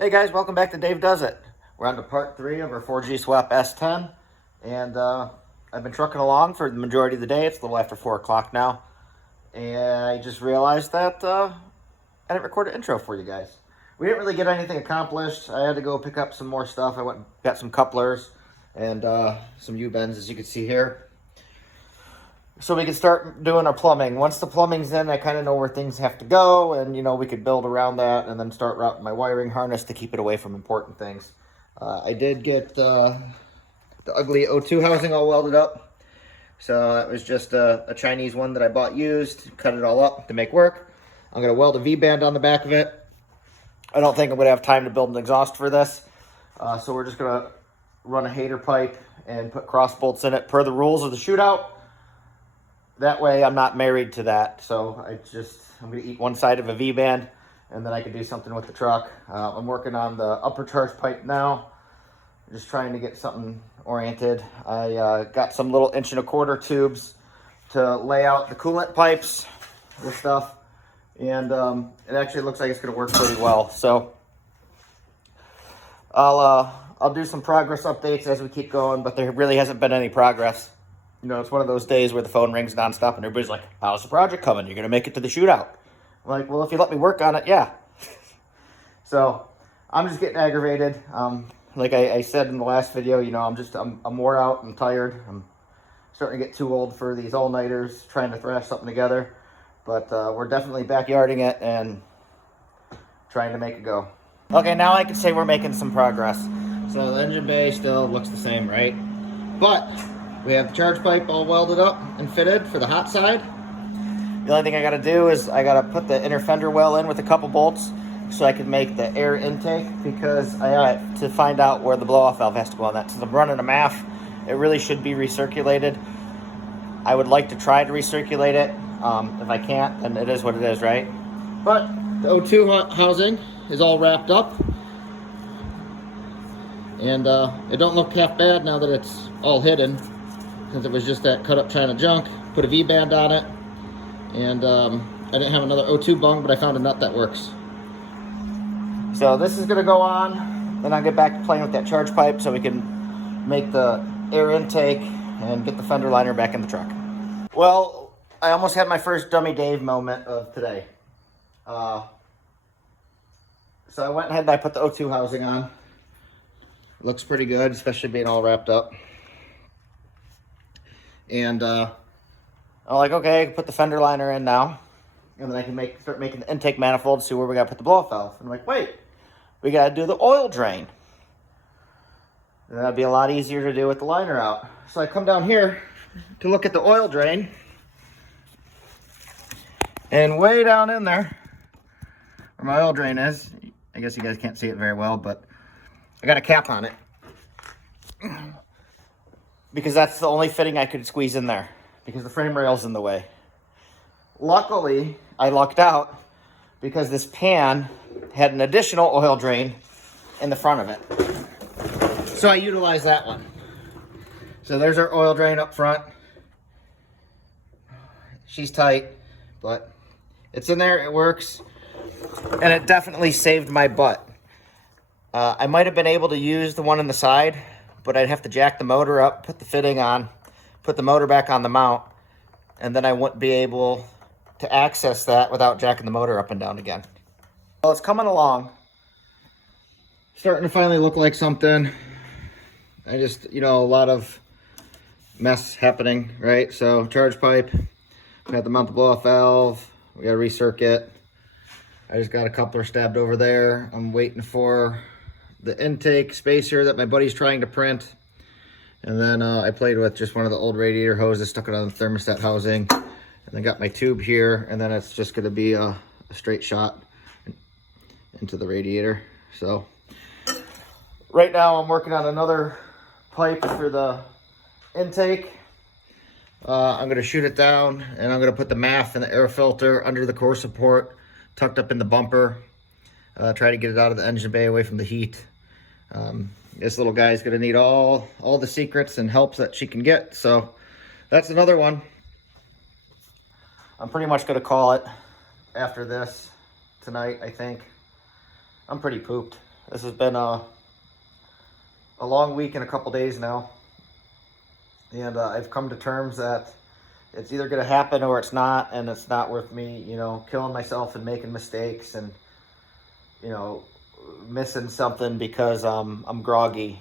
Hey guys, welcome back to Dave Does It. We're on to part 3 of our 4G swap S10, and I've been trucking along for the majority of the day. It's a little after 4 o'clock now, and I just realized that I didn't record an intro for you guys. We didn't really get anything accomplished. I had to go pick up some more stuff. I went and got some couplers and some U-bends, as you can see here, so we can start doing our plumbing. Once the plumbing's in, I kind of know where things have to go, and we could build around that and then start routing my wiring harness to keep it away from important things. I did get the ugly O2 housing all welded up, so it was just a Chinese one that I bought used, cut it all up to make work. I'm going to weld a V-band on the back of it. I don't think I'm going to have time to build an exhaust for this, so we're just going to run a hater pipe and put cross bolts in it per the rules of the shootout. That way I'm not married to that, so I'm going to eat one side of a V-band, and then I can do something with the truck. I'm working on the upper charge pipe now, just trying to get something oriented. I got some little 1 1/4 inch tubes to lay out the coolant pipes, this stuff, and it actually looks like it's going to work pretty well. So I'll do some progress updates as we keep going, but there really hasn't been any progress. It's one of those days where the phone rings nonstop and everybody's like, how's the project coming? You're going to make it to the shootout. I'm like, well, if you let me work on it, yeah. So I'm just getting aggravated. Like I said in the last video, I'm wore out. I'm tired. I'm starting to get too old for these all-nighters trying to thrash something together. But we're definitely backyarding it and trying to make it go. Okay, now I can say we're making some progress. So the engine bay still looks the same, right? But we have the charge pipe all welded up and fitted for the hot side. The only thing I gotta do is I gotta put the inner fender well in with a couple bolts so I can make the air intake, because I have to find out where the blow-off valve has to go on that. Since I'm running a MAF, it really should be recirculated. I would like to try to recirculate it. If I can't, then it is what it is, right? But the O2 housing is all wrapped up, and it don't look half bad now that it's all hidden, since it was just that cut up China junk. Put a V-band on it, and I didn't have another O2 bung, but I found a nut that works. So this is gonna go on, then I'll get back to playing with that charge pipe so we can make the air intake and get the fender liner back in the truck. Well, I almost had my first Dummy Dave moment of today. So I went ahead and I put the O2 housing on. Looks pretty good, especially being all wrapped up. And I'm like, okay, I can put the fender liner in now, and then I can start making the intake manifold, see where we gotta put the blow-off valve. And I'm like, wait, we gotta do the oil drain. And that'd be a lot easier to do with the liner out. So I come down here to look at the oil drain, and way down in there, where my oil drain is, I guess you guys can't see it very well, but I got a cap on it, because that's the only fitting I could squeeze in there, because the frame rail's in the way. Luckily, I lucked out, because this pan had an additional oil drain in the front of it. So I utilized that one. So there's our oil drain up front. She's tight, but it's in there, it works, and it definitely saved my butt. I might have been able to use the one on the side, but I'd have to jack the motor up, put the fitting on, put the motor back on the mount, and then I wouldn't be able to access that without jacking the motor up and down again. Well, it's coming along. Starting to finally look like something. I just, a lot of mess happening, right? So charge pipe, we have to mount the blow-off valve, we got to recircuit. I just got a coupler stabbed over there. I'm waiting for the intake spacer that my buddy's trying to print. And then I played with just one of the old radiator hoses, stuck it on the thermostat housing, and then got my tube here, and then it's just gonna be a straight shot into the radiator. So right now I'm working on another pipe for the intake. I'm gonna shoot it down, and I'm gonna put the MAF and the air filter under the core support, tucked up in the bumper. Try to get it out of the engine bay, away from the heat. This little guy's gonna need all the secrets and helps that she can get. So that's another one. I'm pretty much gonna call it after this tonight, I think. I'm pretty pooped. This has been a long week and a couple days now. And I've come to terms that it's either going to happen or it's not. And it's not worth me, killing myself and making mistakes and, missing something because I'm groggy.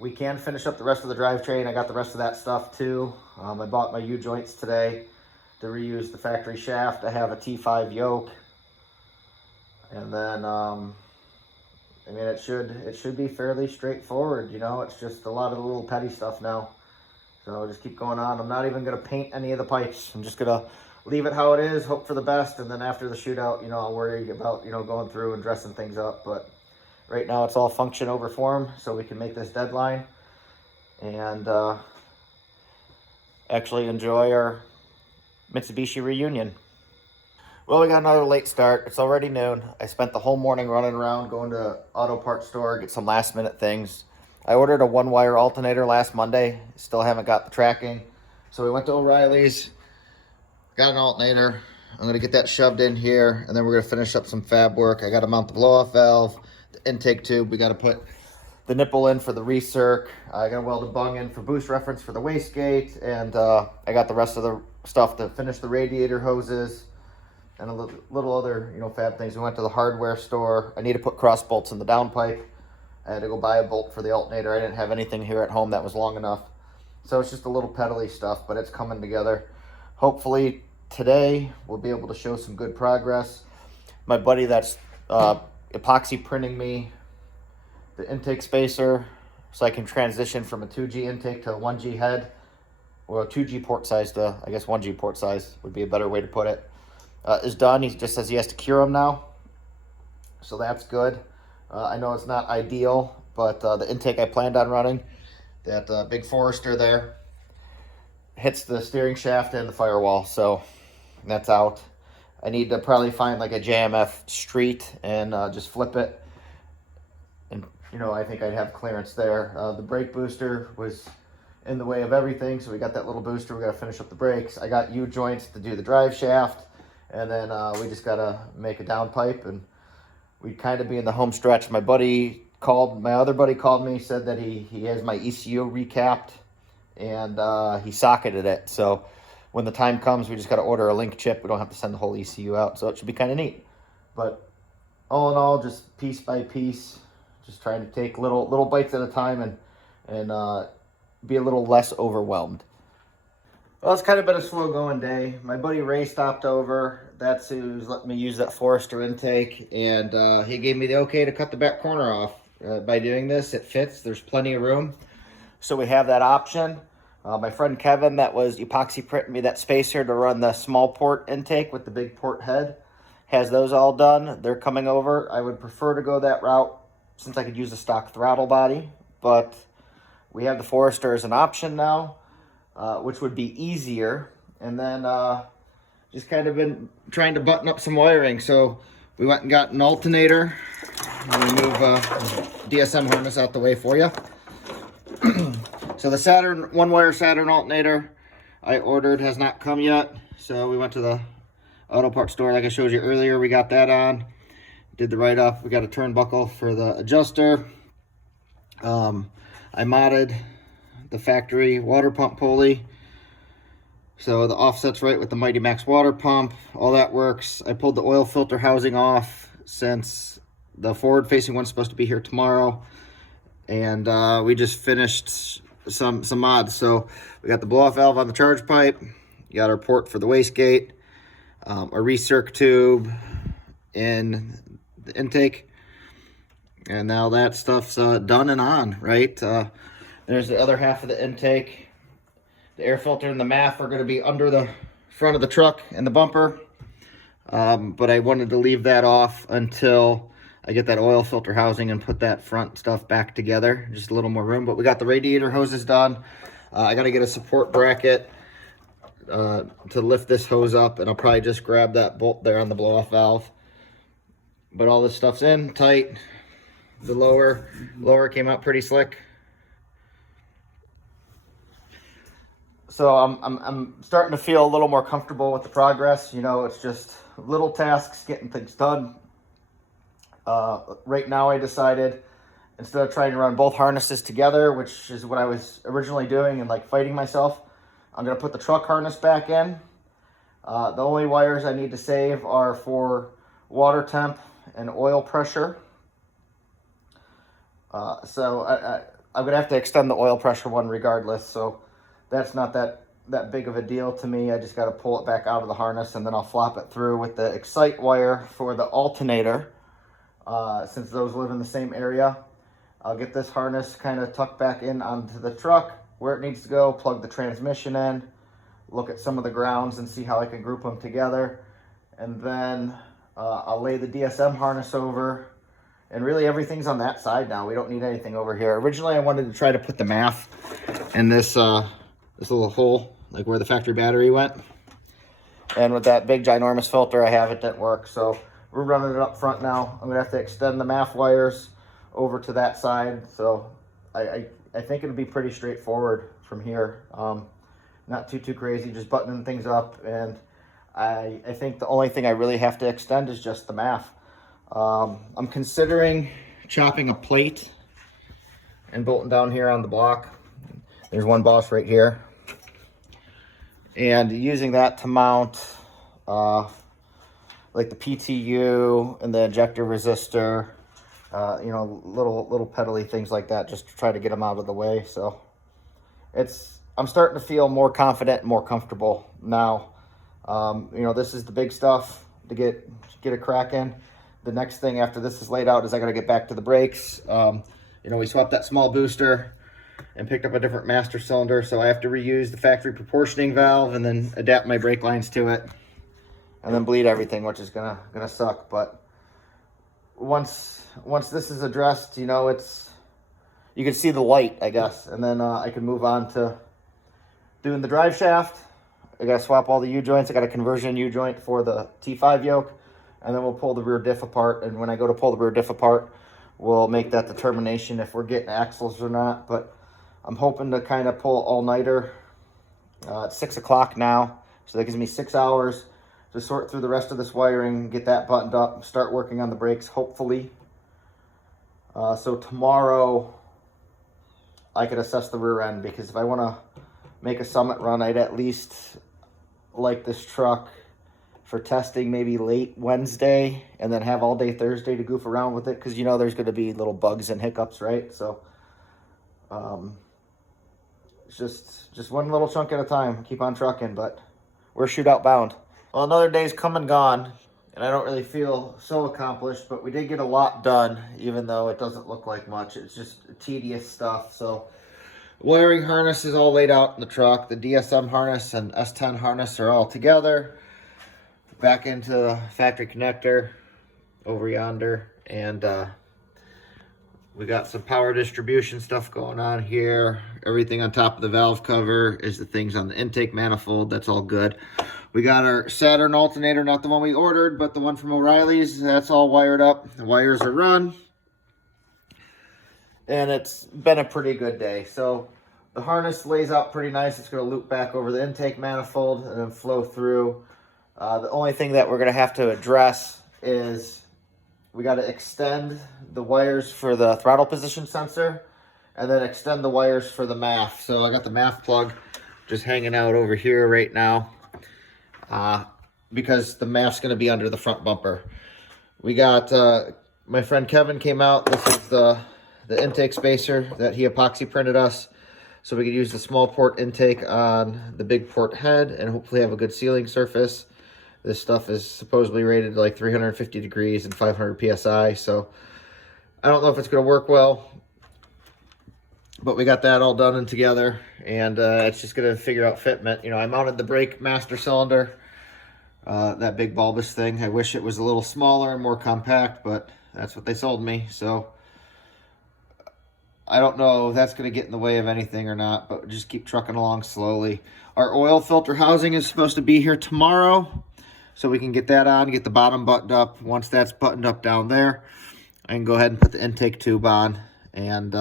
We can finish up the rest of the drivetrain. I got the rest of that stuff too. I bought my U-joints today to reuse the factory shaft. I have a T5 yoke. And then, it should be fairly straightforward, It's just a lot of the little petty stuff now. So I'll just keep going on. I'm not even going to paint any of the pipes. I'm just going to leave it how it is, hope for the best, and then after the shootout, I'll worry about, going through and dressing things up. But right now it's all function over form, so we can make this deadline and actually enjoy our Mitsubishi reunion. Well, we got another late start. It's already noon. I spent the whole morning running around, going to auto parts store, get some last minute things. I ordered a one-wire alternator last Monday. Still haven't got the tracking. So we went to O'Reilly's, got an alternator. I'm going to get that shoved in here, and then we're going to finish up some fab work. I got to mount the blow-off valve, the intake tube. We got to put the nipple in for the recirc. I got to weld a bung in for boost reference for the wastegate, and I got the rest of the stuff to finish the radiator hoses and a little other, fab things. We went to the hardware store. I need to put cross bolts in the downpipe. I had to go buy a bolt for the alternator. I didn't have anything here at home that was long enough. So it's just a little pedally stuff, but it's coming together. Hopefully today we'll be able to show some good progress. My buddy that's epoxy printing me the intake spacer so I can transition from a 2G intake to a 1G head, or a 2G port size to, I guess 1G port size would be a better way to put it. Is done. He just says he has to cure them now. So that's good. I know it's not ideal, but the intake I planned on running, that big Forester there, hits the steering shaft and the firewall, so that's out. I need to probably find like a JMF street and just flip it. And, I think I'd have clearance there. The brake booster was in the way of everything, so we got that little booster. We got to finish up the brakes. I got U-joints to do the drive shaft, and then we just got to make a downpipe, and we'd kind of be in the home stretch. My other buddy called me, said that he has my ECU recapped, and he socketed it. So when the time comes, we just got to order a link chip. We don't have to send the whole ECU out, so it should be kind of neat. But all in all, just piece by piece, just trying to take little bites at a time and be a little less overwhelmed. Well, it's kind of been a slow going day. My buddy Ray stopped over. That's who's letting me use that Forester intake, and he gave me the okay to cut the back corner off. By doing this, it fits. There's plenty of room, so we have that option. My friend Kevin, that was epoxy printing me that spacer to run the small port intake with the big port head, has those all done. They're coming over. I would prefer to go that route since I could use a stock throttle body, but we have the Forester as an option now, which would be easier. And then just kind of been trying to button up some wiring. So we went and got an alternator. Let me move DSM harness out the way for you. So the Saturn, one-wire Saturn alternator I ordered has not come yet. So we went to the auto parts store like I showed you earlier. We got that on. Did the write-up. We got a turnbuckle for the adjuster. I modded the factory water pump pulley, so the offset's right with the Mighty Max water pump. All that works. I pulled the oil filter housing off since the forward-facing one's supposed to be here tomorrow, and we just finished some mods. So we got the blow-off valve on the charge pipe. You got our port for the wastegate, a recirc tube in the intake, and now that stuff's done and on, right? There's the other half of the intake. The air filter and the MAF are going to be under the front of the truck and the bumper, but I wanted to leave that off until I get that oil filter housing and put that front stuff back together. Just a little more room, but we got the radiator hoses done. I got to get a support bracket to lift this hose up, and I'll probably just grab that bolt there on the blow-off valve. But all this stuff's in tight. The lower came out pretty slick. So I'm starting to feel a little more comfortable with the progress. It's just little tasks, getting things done. Right now I decided, instead of trying to run both harnesses together, which is what I was originally doing and like fighting myself, I'm going to put the truck harness back in. The only wires I need to save are for water temp and oil pressure. So I'm going to have to extend the oil pressure one regardless, so that's not that big of a deal to me. I just got to pull it back out of the harness, and then I'll flop it through with the excite wire for the alternator. Since those live in the same area, I'll get this harness kind of tucked back in onto the truck where it needs to go, plug the transmission in, look at some of the grounds and see how I can group them together. And then I'll lay the DSM harness over, and really everything's on that side now. We don't need anything over here. Originally I wanted to try to put the MAF in this little hole, like where the factory battery went. And with that big ginormous filter I have, it didn't work. So we're running it up front now. I'm gonna have to extend the MAF wires over to that side. So I think it'll be pretty straightforward from here. Not too crazy, just buttoning things up. And I think the only thing I really have to extend is just the MAF. I'm considering chopping a plate and bolting down here on the block. There's one boss right here. And using that to mount like the PTU and the injector resistor, you know, little pedally things like that, just to try to get them out of the way. So I'm starting to feel more confident and more comfortable now. You know, this is the big stuff to get a crack in. The next thing after this is laid out is I got to get back to the brakes. You know, we swapped that small booster and picked up a different master cylinder, so I have to reuse the factory proportioning valve and then adapt my brake lines to it, and then bleed everything, which is gonna suck. But once this is addressed, you know, you can see the light, I guess, and then I can move on to doing the drive shaft. I gotta swap all the U-joints. I got a conversion U-joint for the T5 yoke, and then we'll pull the rear diff apart. And when I go to pull the rear diff apart, we'll make that determination if we're getting axles or not. But I'm hoping to kind of pull all-nighter. It's 6 o'clock now, so that gives me 6 hours to sort through the rest of this wiring, get that buttoned up, start working on the brakes, hopefully. So tomorrow, I could assess the rear end, because if I want to make a summit run, I'd at least like this truck for testing maybe late Wednesday, and then have all day Thursday to goof around with it, because you know there's going to be little bugs and hiccups, right? So it's just one little chunk at a time. Keep on trucking, but we're shootout bound. Well, another day's come and gone, and I don't really feel so accomplished, but we did get a lot done, even though it doesn't look like much. It's just tedious stuff. So wiring harness is all laid out in the truck. The DSM harness and S10 harness are all together. Back into the factory connector over yonder, and we got some power distribution stuff going on here. Everything on top of the valve cover is the things on the intake manifold. That's all good. We got our Saturn alternator, not the one we ordered, but the one from O'Reilly's. That's all wired up. The wires are run. And it's been a pretty good day. So the harness lays out pretty nice. It's going to loop back over the intake manifold and then flow through. The only thing that we're going to have to address is we got to extend the wires for the throttle position sensor, and then extend the wires for the MAF. So I got the MAF plug just hanging out over here right now, because the MAF's going to be under the front bumper. We got, my friend Kevin came out. This is the intake spacer that he epoxy printed us, so we could use the small port intake on the big port head and hopefully have a good sealing surface. This stuff is supposedly rated like 350 degrees and 500 PSI, so I don't know if it's going to work well, but we got that all done and together, and it's just going to figure out fitment. You know, I mounted the brake master cylinder, that big bulbous thing. I wish it was a little smaller and more compact, but that's what they sold me, so I don't know if that's going to get in the way of anything or not, but just keep trucking along slowly. Our oil filter housing is supposed to be here tomorrow, so we can get that on, get the bottom buttoned up. Once that's buttoned up down there, I can go ahead and put the intake tube on and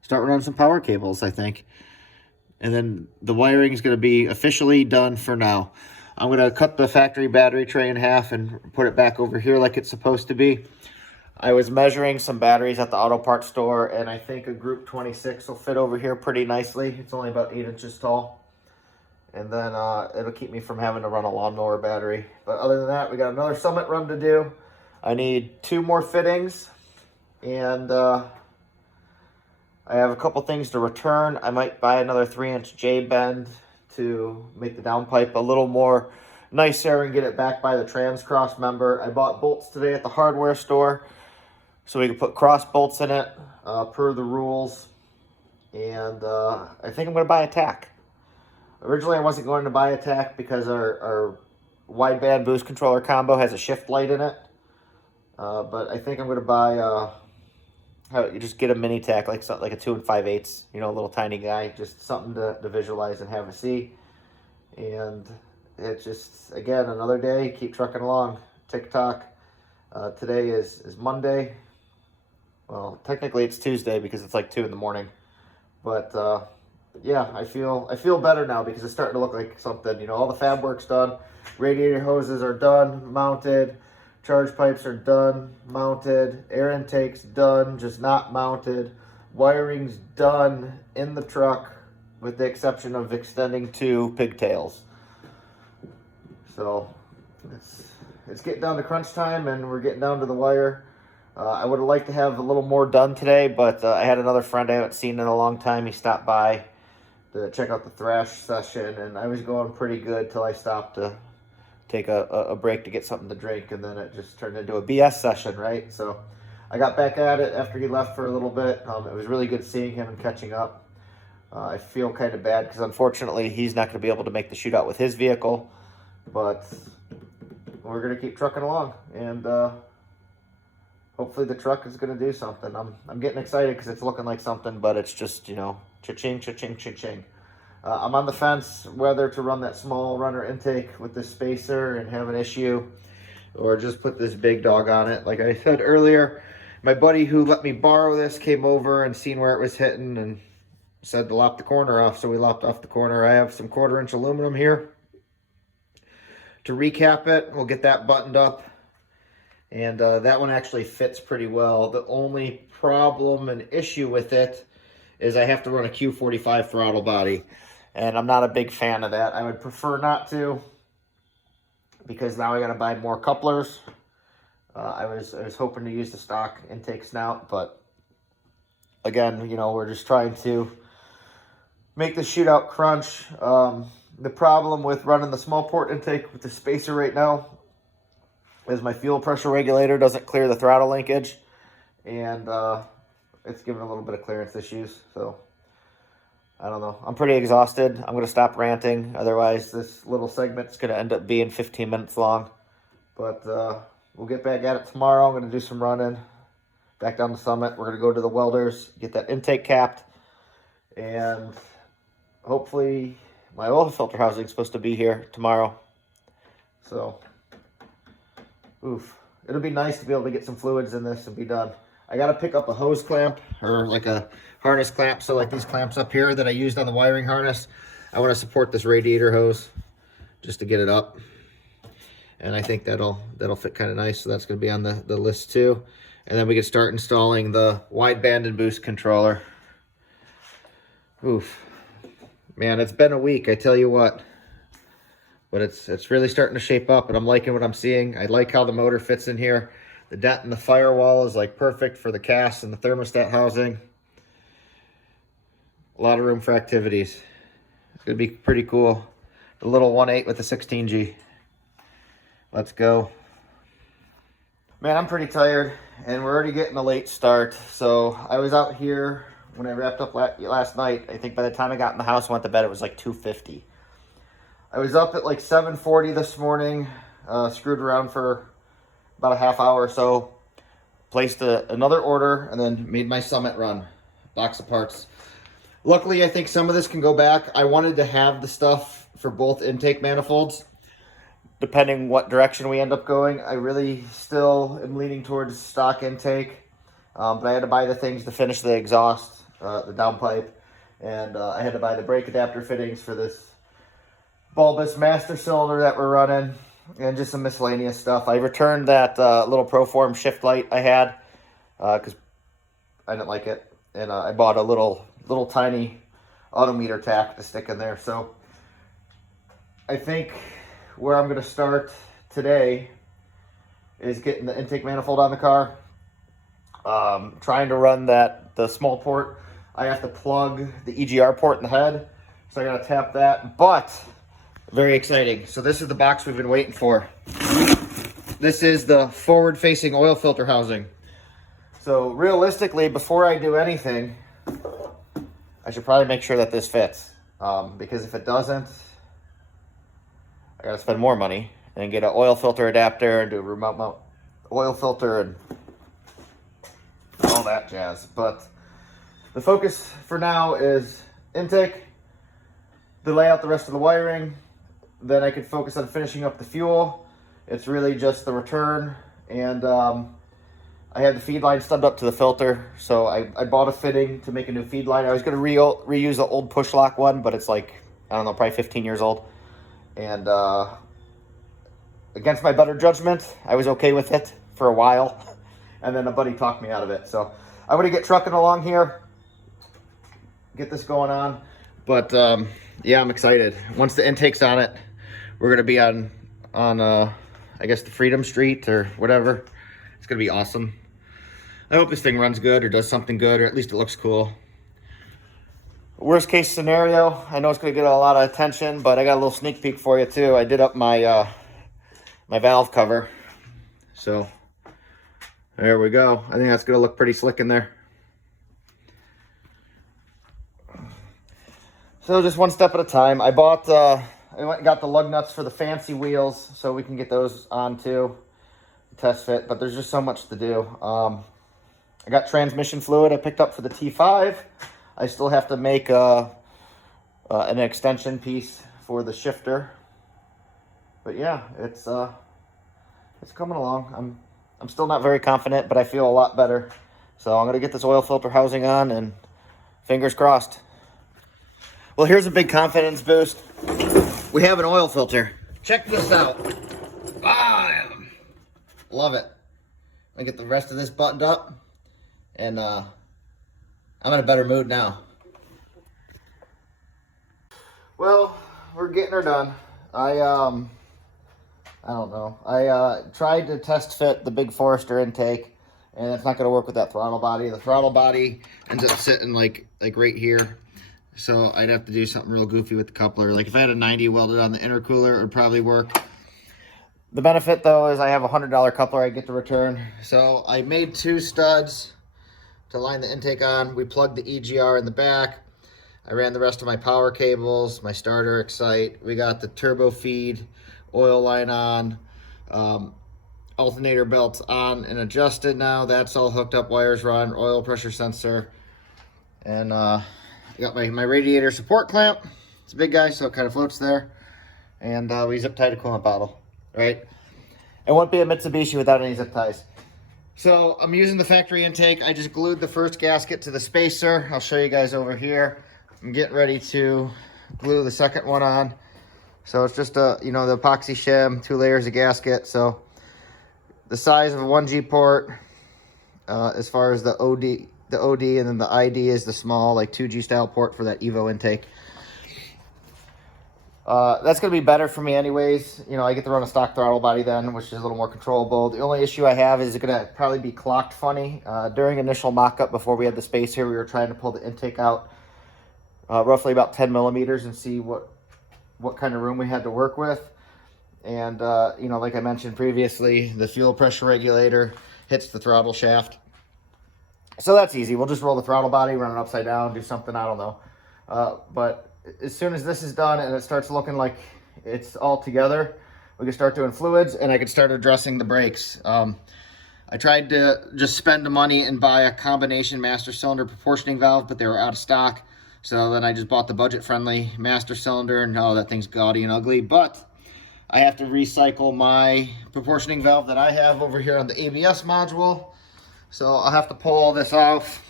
start running some power cables, I think. And then the wiring is going to be officially done for now. I'm going to cut the factory battery tray in half and put it back over here like it's supposed to be. I was measuring some batteries at the auto parts store, and I think a Group 26 will fit over here pretty nicely. It's only about 8 inches tall. And then it'll keep me from having to run a lawnmower battery. But other than that, we got another summit run to do. I need 2 more fittings, and I have a couple things to return. I might buy another 3-inch J-bend to make the downpipe a little more nicer and get it back by the trans cross member. I bought bolts today at the hardware store so we can put cross bolts in it per the rules. And I think I'm going to buy a tack. Originally, I wasn't going to buy a tack because our wideband boost controller combo has a shift light in it. But I think I'm going to buy, you just get a mini tack, like something like a 2 5/8, you know, a little tiny guy, just something to visualize and have a see. And it's just, again, another day, keep trucking along, tick-tock. Today is Monday. Well, technically it's Tuesday because it's like 2 in the morning. But yeah, I feel better now because it's starting to look like something. You know, all the fab work's done. Radiator hoses are done, mounted. Charge pipes are done, mounted. Air intake's done, just not mounted. Wiring's done in the truck with the exception of extending 2 pigtails. So it's getting down to crunch time, and we're getting down to the wire. I would have liked to have a little more done today, but I had another friend I haven't seen in a long time. He stopped by to check out the thrash session, and I was going pretty good till I stopped to take a break to get something to drink, and then it just turned into a BS session, right? So I got back at it after he left for a little bit. It was really good seeing him and catching up. I feel kind of bad because unfortunately he's not going to be able to make the shootout with his vehicle, but we're going to keep trucking along, and hopefully the truck is going to do something. I'm getting excited because it's looking like something, but it's just, you know, cha-ching, cha-ching, cha-ching. I'm on the fence whether to run that small runner intake with the spacer and have an issue, or just put this big dog on it. Like I said earlier, my buddy who let me borrow this came over and seen where it was hitting and said to lop the corner off, so we lopped off the corner. I have some 1/4-inch aluminum here to recap it. We'll get that buttoned up, and that one actually fits pretty well. The only problem and issue with it is I have to run a Q45 throttle body, and I'm not a big fan of that. I would prefer not to, because now I got to buy more couplers. I was hoping to use the stock intake snout, but again, you know, we're just trying to make the shootout crunch. The problem with running the small port intake with the spacer right now is my fuel pressure regulator doesn't clear the throttle linkage, and it's giving a little bit of clearance issues. So I don't know. I'm pretty exhausted. I'm going to stop ranting. Otherwise, this little segment's going to end up being 15 minutes long. But we'll get back at it tomorrow. I'm going to do some running back down the summit. We're going to go to the welders, get that intake capped, and hopefully my oil filter housing is supposed to be here tomorrow. So, oof. It'll be nice to be able to get some fluids in this and be done. I got to pick up a hose clamp, or like a harness clamp. So like these clamps up here that I used on the wiring harness, I want to support this radiator hose just to get it up. And I think that'll fit kind of nice. So that's going to be on the list too. And then we can start installing the wideband and boost controller. Oof. Man, it's been a week, I tell you what. But it's really starting to shape up, and I'm liking what I'm seeing. I like how the motor fits in here. The dent in the firewall is like perfect for the cast and the thermostat housing. A lot of room for activities. It's going to be pretty cool. The little 1.8 with the 16G. Let's go. Man, I'm pretty tired, and we're already getting a late start. So I was out here when I wrapped up last night. I think by the time I got in the house and went to bed, it was like 2:50. I was up at like 7:40 this morning, screwed around for about a half hour or so, placed another order, and then made my summit run. Box of parts. Luckily, I think some of this can go back. I wanted to have the stuff for both intake manifolds, depending what direction we end up going. I really still am leaning towards stock intake, but I had to buy the things to finish the exhaust, the downpipe, and I had to buy the brake adapter fittings for this bulbous master cylinder that we're running, and just some miscellaneous stuff. I returned that little Proform shift light I had because I didn't like it. And I bought a little tiny autometer tack to stick in there. So I think where I'm going to start today is getting the intake manifold on the car. Trying to run the small port. I have to plug the EGR port in the head, so I gotta tap that, but very exciting. So this is the box we've been waiting for. This is the forward-facing oil filter housing. So realistically, before I do anything, I should probably make sure that this fits, because if it doesn't, I gotta spend more money and get an oil filter adapter and do a remote mount oil filter and all that jazz. But the focus for now is intake, to lay out the rest of the wiring. Then I could focus on finishing up the fuel. It's really just the return. And I had the feed line stubbed up to the filter, so I bought a fitting to make a new feed line. I was going to reuse the old push lock one, but it's like, I don't know, probably 15 years old. And against my better judgment, I was okay with it for a while. And then a buddy talked me out of it. So I'm going to get trucking along here, get this going on. But yeah, I'm excited. Once the intake's on it, we're going to be on I guess the Freedom Street or whatever. It's going to be awesome. I hope this thing runs good or does something good, or at least it looks cool. Worst case scenario, I know it's going to get a lot of attention, but I got a little sneak peek for you too. I did up my my valve cover. So there we go. I think that's going to look pretty slick in there. So just one step at a time. I went and got the lug nuts for the fancy wheels so we can get those on too, test fit, but there's just so much to do. I got transmission fluid I picked up for the T5. I still have to make an extension piece for the shifter. But yeah, it's coming along. I'm still not very confident, but I feel a lot better. So I'm going to get this oil filter housing on, and fingers crossed. Well, here's a big confidence boost. We have an oil filter. Check this out. Love it. I get the rest of this buttoned up, and I'm in a better mood now. Well, we're getting her done. I don't know. I tried to test fit the big Forester intake, and it's not going to work with that throttle body. The throttle body ends up sitting like right here. So I'd have to do something real goofy with the coupler. Like if I had a 90 welded on the intercooler, it would probably work. The benefit though is I have a $100 coupler I get to return. So I made 2 studs to line the intake on. We plugged the EGR in the back. I ran the rest of my power cables, my starter excite. We got the turbo feed oil line on. Alternator belts on and adjusted now. That's all hooked up, wires run, oil pressure sensor. And I got my radiator support clamp. It's a big guy, so it kind of floats there. And we zip tied a coolant bottle, right? It won't be a Mitsubishi without any zip ties. So I'm using the factory intake. I just glued the first gasket to the spacer. I'll show you guys over here. I'm getting ready to glue the second one on. So it's just the epoxy shim, 2 layers of gasket. So the size of a 1G port, as far as the OD, and then the ID is the small, like 2G style port for that Evo intake. That's going to be better for me anyways. I get to run a stock throttle body then, which is a little more controllable. The only issue I have is it's going to probably be clocked funny. During initial mock-up, before we had the space here, we were trying to pull the intake out roughly about 10 millimeters and see what kind of room we had to work with. And, like I mentioned previously, the fuel pressure regulator hits the throttle shaft. So that's easy. We'll just roll the throttle body, run it upside down, do something, I don't know. But as soon as this is done and it starts looking like it's all together, we can start doing fluids and I can start addressing the brakes. I tried to just spend the money and buy a combination master cylinder proportioning valve, but they were out of stock. So then I just bought the budget-friendly master cylinder, and that thing's gaudy and ugly. But I have to recycle my proportioning valve that I have over here on the ABS module. So I'll have to pull all this off,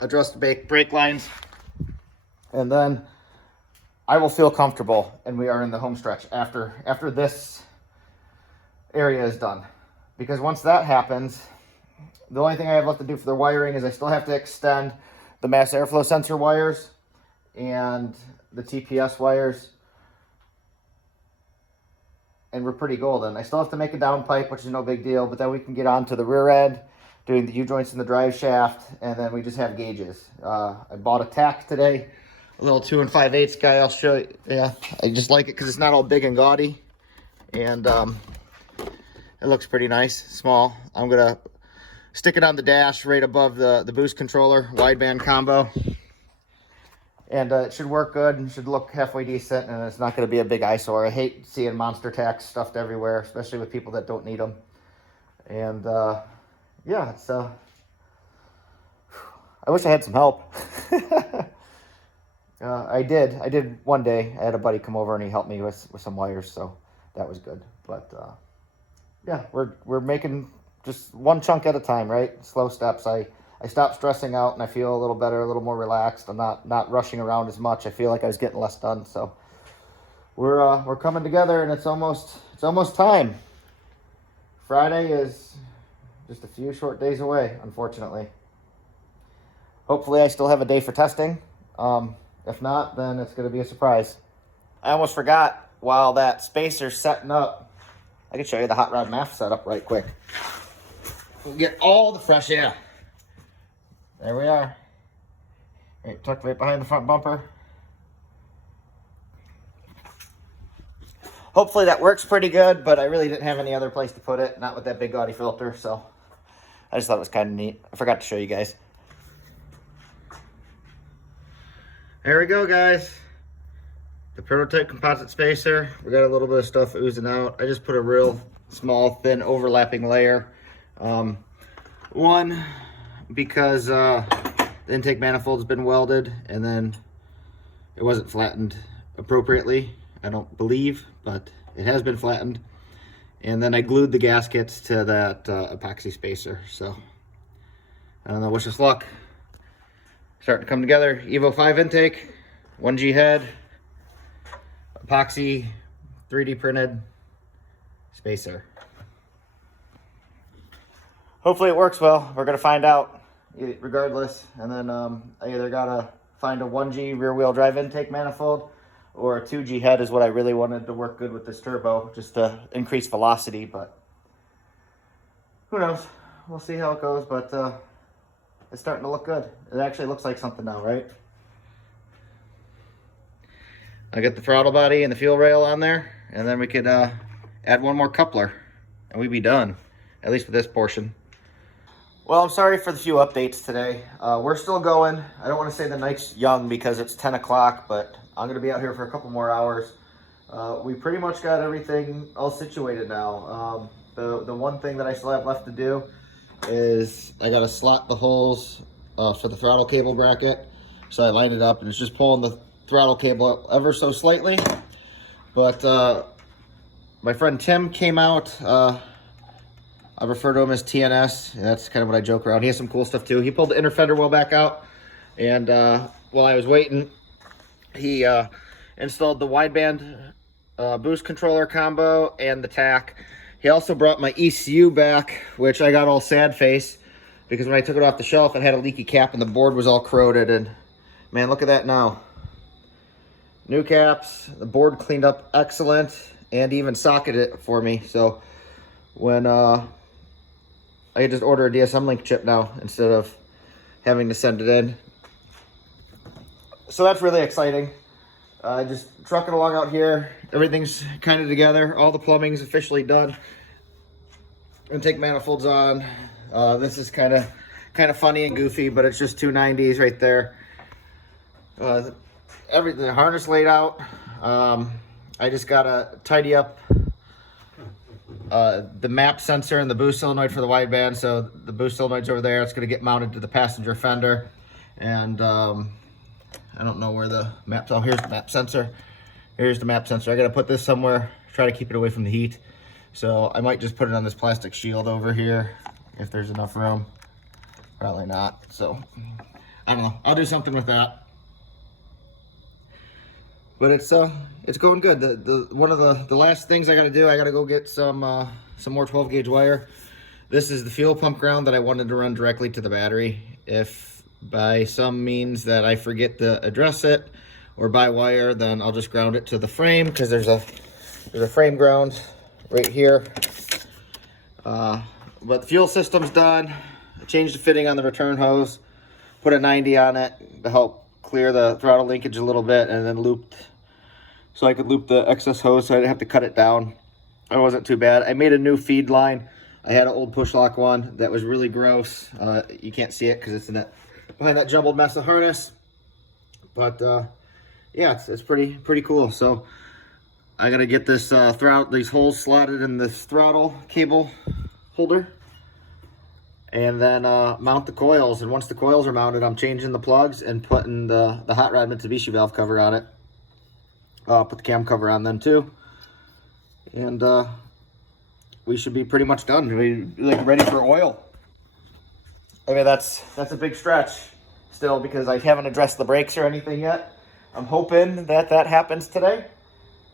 address the brake lines, and then I will feel comfortable, and we are in the home stretch after this area is done. Because once that happens, The only thing I have left to do for the wiring is I still have to extend the mass airflow sensor wires and the TPS wires. And we're pretty golden. I still have to make a down pipe, which is no big deal, but then we can get on to the rear end, doing the U-joints in the drive shaft, and then we just have gauges. I bought a tack today, a little 2 5/8 guy. I'll show you. Yeah, I just like it because it's not all big and gaudy, and it looks pretty nice, small. I'm gonna stick it on the dash right above the boost controller, wideband combo. And it should work good and should look halfway decent, and it's not going to be a big eyesore. I hate seeing monster tacks stuffed everywhere, especially with people that don't need them. And yeah, it's I wish I had some help. I did one day. I had a buddy come over and he helped me with some wires, so that was good. But yeah, we're making just one chunk at a time, right? Slow steps. I stopped stressing out and I feel a little better, a little more relaxed. I'm not rushing around as much. I feel like I was getting less done. So we're coming together, and it's almost time. Friday is just a few short days away, unfortunately. Hopefully I still have a day for testing. If not, then it's going to be a surprise. I almost forgot, while that spacer's setting up, I can show you the hot rod MAF setup right quick. We'll get all the fresh air. There we are. Right, tucked right behind the front bumper. Hopefully that works pretty good, but I really didn't have any other place to put it, not with that big gaudy filter, so I just thought it was kind of neat. I forgot to show you guys. There we go, guys. The prototype composite spacer. We got a little bit of stuff oozing out. I just put a real small, thin, overlapping layer. One, because the intake manifold's been welded, and then it wasn't flattened appropriately, I don't believe, but it has been flattened. And then I glued the gaskets to that epoxy spacer. So I don't know, wish us luck. Starting to come together. Evo 5 intake, 1G head, epoxy 3D printed spacer. Hopefully it works well. We're gonna find out regardless. And then I either gotta find a 1G rear wheel drive intake manifold, or a 2G head is what I really wanted to work good with this turbo, just to increase velocity, but who knows? We'll see how it goes, but it's starting to look good. It actually looks like something now, right? I got the throttle body and the fuel rail on there, and then we could add one more coupler, and we'd be done, at least for this portion. Well, I'm sorry for the few updates today. We're still going. I don't want to say the night's young because it's 10 o'clock, but I'm going to be out here for a couple more hours. We pretty much got everything all situated now. The one thing that I still have left to do is I got to slot the holes for the throttle cable bracket. So I lined it up, and it's just pulling the throttle cable up ever so slightly. But my friend Tim came out. I refer to him as TNS. That's kind of what I joke around. He has some cool stuff too. He pulled the inner fender well back out, and while I was waiting, he installed the wideband boost controller combo and the tack. He also brought my ECU back, which I got all sad face because when I took it off the shelf, it had a leaky cap and the board was all corroded. And man, look at that now. New caps, the board cleaned up excellent, and even socketed it for me. So when I just order a DSM link chip now instead of having to send it in. So that's really exciting. Just trucking along out here. Everything's kind of together. All the plumbing's officially done. Intake manifolds on. This is kind of funny and goofy, but it's just 290s right there. Everything, the harness laid out. I just gotta tidy up the map sensor and the boost solenoid for the wideband. So the boost solenoid's over there. It's gonna get mounted to the passenger fender, and I don't know where the map's. Oh, here's the map sensor. Here's the map sensor. I gotta put this somewhere, try to keep it away from the heat. So I might just put it on this plastic shield over here if there's enough room. Probably not. So I don't know. I'll do something with that. But it's going good. One of the last things I gotta do, I gotta go get some more 12 gauge wire This is the fuel pump ground that I wanted to run directly to the battery. If by some means that I forget to address it or by wire, then I'll just ground it to the frame, because there's a frame ground right here. But the fuel system's done. I changed the fitting on the return hose, put a 90 on it to help clear the throttle linkage a little bit, and then looped so I could loop the excess hose so I didn't have to cut it down. It wasn't too bad. I made a new feed line. I had an old push lock one that was really gross. You can't see it because it's in that, behind that jumbled mess of harness. But yeah, it's pretty cool. So I gotta get this these holes slotted in this throttle cable holder, and then mount the coils. And once the coils are mounted, I'm changing the plugs and putting the hot rod Mitsubishi valve cover on it. Put the cam cover on them too, and we should be pretty much done. Ready for oil. I mean, that's a big stretch still, because I haven't addressed the brakes or anything yet. I'm hoping that happens today.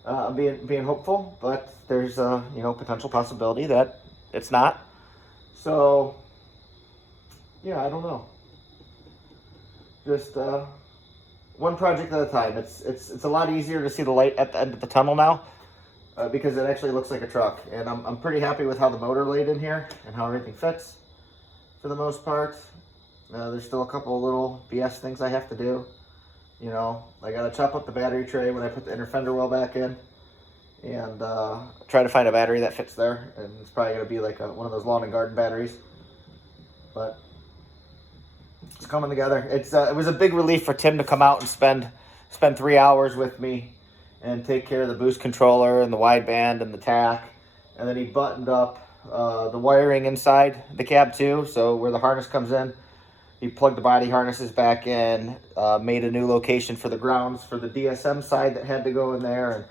I'm being hopeful, but there's a potential possibility that it's not. So yeah, I don't know. Just one project at a time. It's a lot easier to see the light at the end of the tunnel now, because it actually looks like a truck, and I'm pretty happy with how the motor laid in here and how everything fits for the most part. There's still a couple of little BS things I have to do. I gotta chop up the battery tray when I put the inner fender well back in, and try to find a battery that fits there. And it's probably gonna be like one of those lawn and garden batteries, but it's coming together. It was a big relief for Tim to come out and spend 3 hours with me and take care of the boost controller and the wideband and the tack. And then he buttoned up the wiring inside the cab too, so where the harness comes in. He plugged the body harnesses back in, made a new location for the grounds for the DSM side that had to go in there, and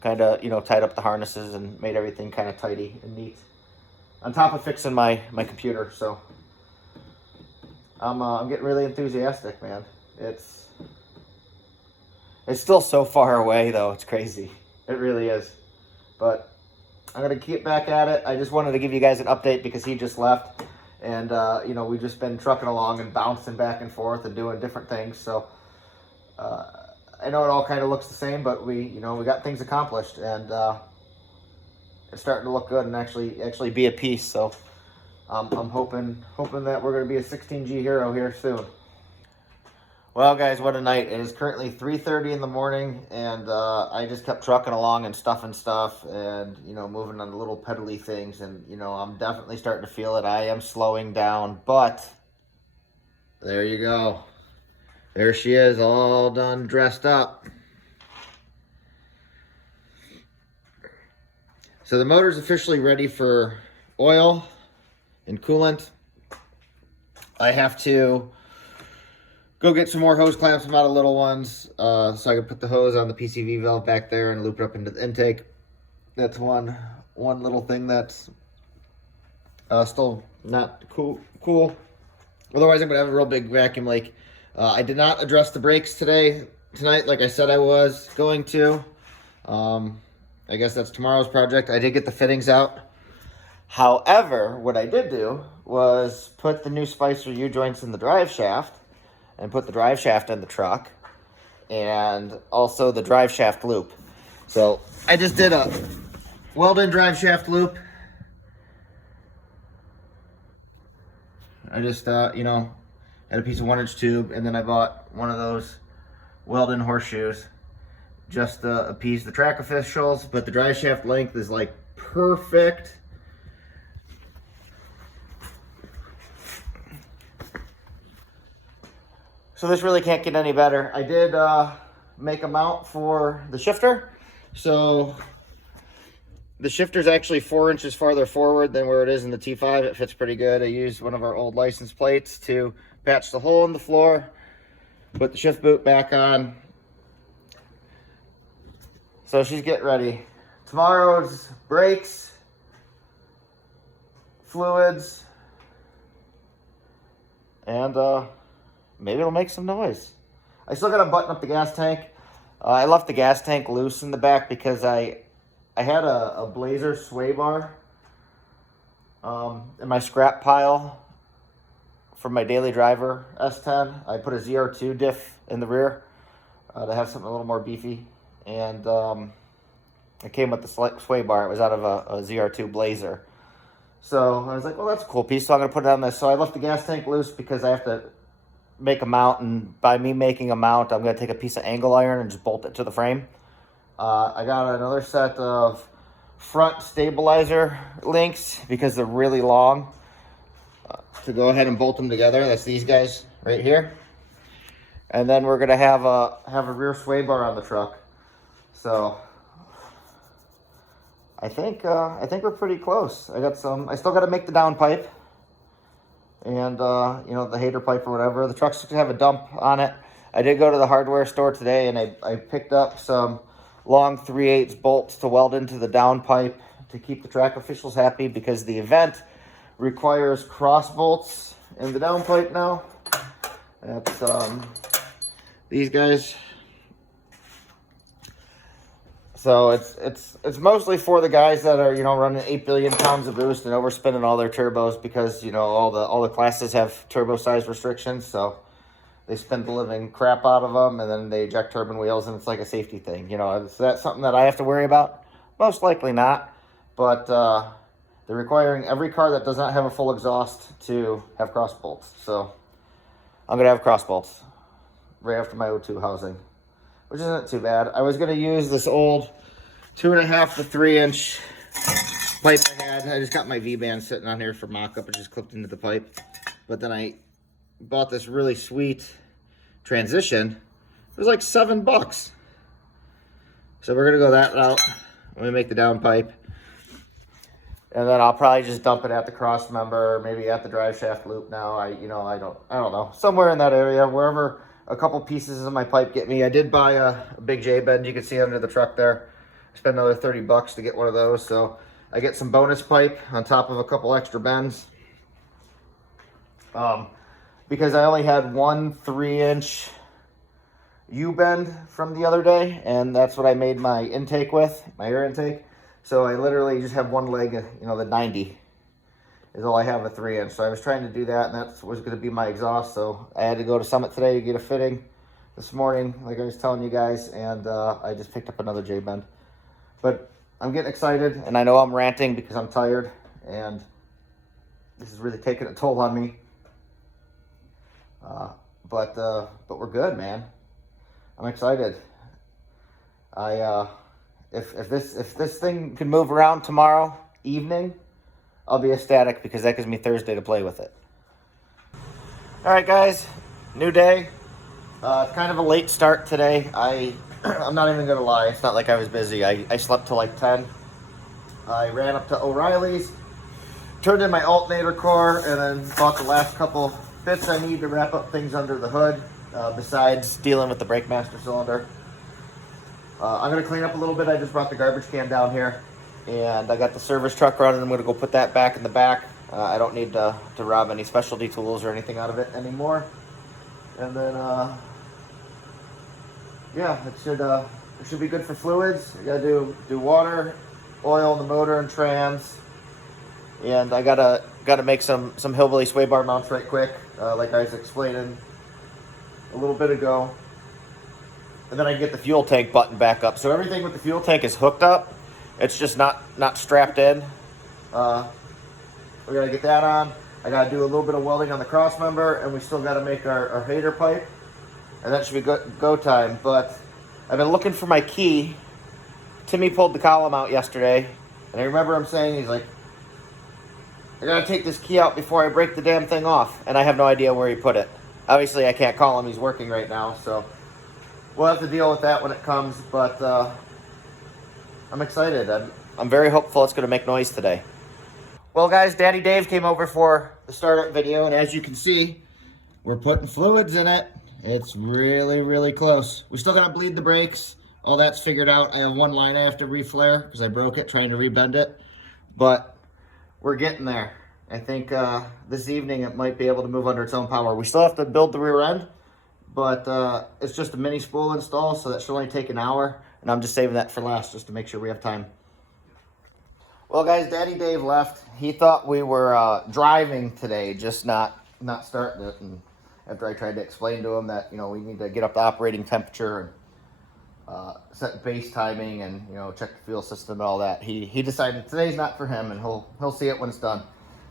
kind of tied up the harnesses and made everything kind of tidy and neat. On top of fixing my computer, so I'm getting really enthusiastic, man. It's still so far away though. It's crazy. It really is. But I'm gonna keep back at it. I just wanted to give you guys an update because he just left, and we've just been trucking along and bouncing back and forth and doing different things. So I know it all kind of looks the same, but we got things accomplished, and it's starting to look good and actually be a piece. So I'm hoping that we're going to be a 16G hero here soon. Well, guys, what a night. It is currently 3:30 in the morning, and I just kept trucking along and stuffing stuff and, moving on the little pedally things. And, I'm definitely starting to feel it. I am slowing down, but there you go. There she is, all done, dressed up. So the motor's officially ready for oil and coolant. I have to go get some more hose clamps. I'm out of little ones, so I can put the hose on the PCV valve back there and loop it up into the intake. That's one little thing that's still not cool. Otherwise, I'm gonna have a real big vacuum leak. I did not address the brakes tonight, like I said I was going to. I guess that's tomorrow's project. I did get the fittings out. However, what I did do was put the new Spicer U-joints in the drive shaft, and put the drive shaft in the truck, and also the drive shaft loop. So I just did a weld-in drive shaft loop. I just, had a piece of 1-inch tube, and then I bought one of those weld-in horseshoes just to appease the track officials, but the drive shaft length is like perfect. So this really can't get any better. I did make a mount for the shifter. So the shifter's actually 4 inches farther forward than where it is in the T5. It fits pretty good. I used one of our old license plates to patch the hole in the floor, put the shift boot back on. So she's getting ready. Tomorrow's brakes, fluids, and maybe it'll make some noise. I still gotta button up the gas tank. I left the gas tank loose in the back because I had a Blazer sway bar In my scrap pile from my daily driver S10, I put a ZR2 diff in the rear to have something a little more beefy. And it came with the sway bar. It was out of a ZR2 Blazer. So I was like, well, that's a cool piece, so I'm going to put it on this. So I left the gas tank loose because I have to make a mount, and by me making a mount, I'm going to take a piece of angle iron and just bolt it to the frame. I got another set of front stabilizer links because they're really long to go ahead and bolt them together. That's these guys right here. And then we're going to have a rear sway bar on the truck. So I think we're pretty close. I still got to make the downpipe and you know, the hater pipe or whatever. The truck's gonna have a dump on it. I did go to the hardware store today and I picked up some long 3/8 bolts to weld into the downpipe to keep the track officials happy, because the event requires cross bolts in the downpipe now. That's these guys. So it's mostly for the guys that are, you know, running 8 billion pounds of boost and overspinning all their turbos, because, you know, all the classes have turbo size restrictions. So they spin the living crap out of them, and then they eject turbine wheels, and it's like a safety thing. You know, is that something that I have to worry about? Most likely not. But they're requiring every car that does not have a full exhaust to have cross bolts. So I'm gonna have cross bolts right after my O2 housing, which isn't too bad. I was going to use this old 2.5 to 3 inch pipe I had. I just got my V-band sitting on here for mock-up. It just clipped into the pipe. But then I bought this really sweet transition. It was like $7. So we're going to go that route when we make the down pipe. And then I'll probably just dump it at the cross member, maybe at the drive shaft loop now. I don't know. Somewhere in that area, wherever a couple pieces of my pipe get me. I did buy a big J-bend you can see under the truck there. I spent another $30 to get one of those, so I get some bonus pipe on top of a couple extra bends. Because I only had one 3-inch U-bend from the other day, and that's what I made my intake with, my air intake. So I literally just have one leg, you know, the 90 is all I have, a 3-inch. So I was trying to do that, and that was going to be my exhaust. So I had to go to Summit today to get a fitting this morning, like I was telling you guys, and I just picked up another J-bend. But I'm getting excited, and I know I'm ranting because I'm tired, and this is really taking a toll on me. But we're good, man. I'm excited. If this thing can move around tomorrow evening, I'll be ecstatic, because that gives me Thursday to play with it. All right, guys, new day. It's kind of a late start today. I'm not even gonna lie. It's not like I was busy. I slept till like 10. I ran up to O'Reilly's, turned in my alternator core, and then bought the last couple bits I need to wrap up things under the hood, besides dealing with the brake master cylinder. I'm gonna clean up a little bit. I just brought the garbage can down here, and I got the service truck running. I'm gonna go put that back in the back. I don't need to rob any specialty tools or anything out of it anymore. And then, yeah, it should be good for fluids. I gotta do water, oil in the motor and trans, and I gotta make some hillbilly sway bar mounts right quick, like I was explaining a little bit ago. And then I can get the fuel tank button back up. So everything with the fuel tank is hooked up. It's just not strapped in. We gotta get that on. I gotta do a little bit of welding on the cross member, and we still gotta make our hater pipe. And that should be go time. But I've been looking for my key. Timmy pulled the column out yesterday, and I remember him saying, he's like, I gotta take this key out before I break the damn thing off. And I have no idea where he put it. Obviously, I can't call him. He's working right now, so we'll have to deal with that when it comes. But I'm excited. I'm very hopeful it's gonna make noise today. Well, guys, Daddy Dave came over for the startup video, and as you can see, we're putting fluids in it. It's really, really close. We still gotta bleed the brakes. All that's figured out. I have one line I have to reflare because I broke it trying to rebend it, but we're getting there. I think this evening it might be able to move under its own power. We still have to build the rear end, but it's just a mini spool install, so that should only take an hour, and I'm just saving that for last just to make sure we have time. Well, guys, Daddy Dave left. He thought we were driving today, just not starting it. And after I tried to explain to him that, we need to get up the operating temperature and set base timing and, check the fuel system and all that, he decided today's not for him, and he'll see it when it's done.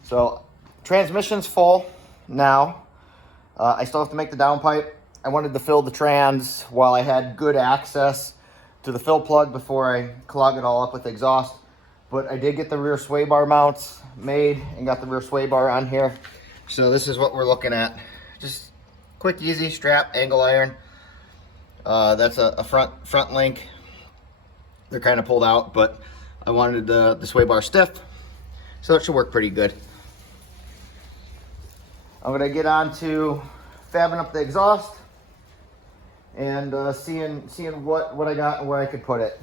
So transmission's full now. I still have to make the downpipe. I wanted to fill the trans while I had good access to the fill plug before I clog it all up with exhaust. But I did get the rear sway bar mounts made and got the rear sway bar on here. So this is what we're looking at. Just quick, easy strap, angle iron. That's a front link. They're kind of pulled out, but I wanted the sway bar stiff, so it should work pretty good. I'm gonna get on to fabbing up the exhaust and seeing what I got and where I could put it.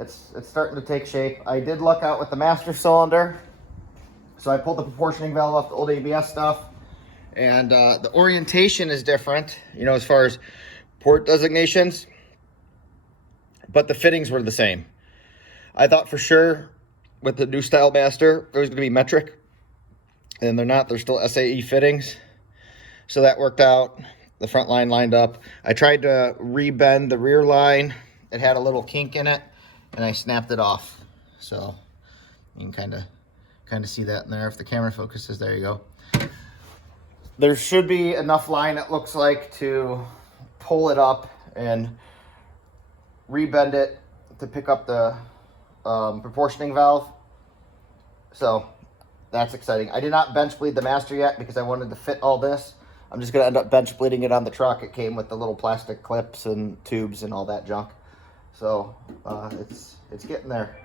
It's starting to take shape. I did luck out with the master cylinder, so I pulled the proportioning valve off the old ABS stuff, and the orientation is different, as far as port designations, but the fittings were the same. I thought for sure with the new style master it was going to be metric, and they're not. They're still SAE fittings, so that worked out. The front line lined up. I tried to rebend the rear line. It had a little kink in it, and I snapped it off. So you can kind of see that in there. If the camera focuses, there you go. There should be enough line, it looks like, to pull it up and rebend it to pick up the proportioning valve. So that's exciting. I did not bench bleed the master yet because I wanted to fit all this. I'm just going to end up bench bleeding it on the truck. It came with the little plastic clips and tubes and all that junk. So it's getting there.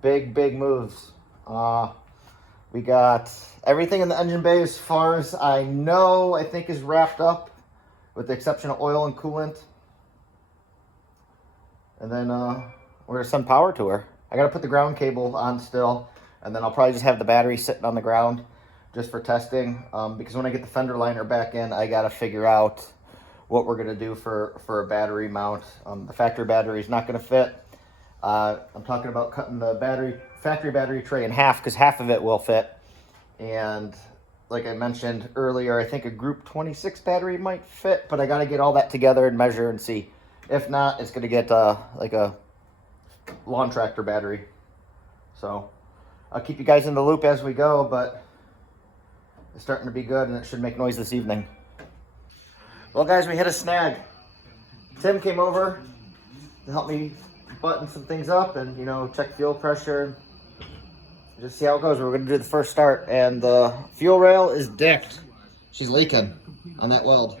Big moves. We got everything in the engine bay, as far as I know, I think is wrapped up, with the exception of oil and coolant. And then we're gonna send power to her. I gotta put the ground cable on still, and then I'll probably just have the battery sitting on the ground just for testing, because when I get the fender liner back in, I gotta figure out what we're gonna do for a battery mount. The factory battery is not gonna fit. I'm talking about cutting the factory battery tray in half, because half of it will fit. And like I mentioned earlier, I think a Group 26 battery might fit, but I gotta get all that together and measure and see. If not, it's gonna get like a lawn tractor battery. So I'll keep you guys in the loop as we go, but it's starting to be good, and it should make noise this evening. Well, guys, we hit a snag. Tim came over to help me button some things up and, check fuel pressure. Just see how it goes. We're going to do the first start, and the fuel rail is dicked. She's leaking on that weld.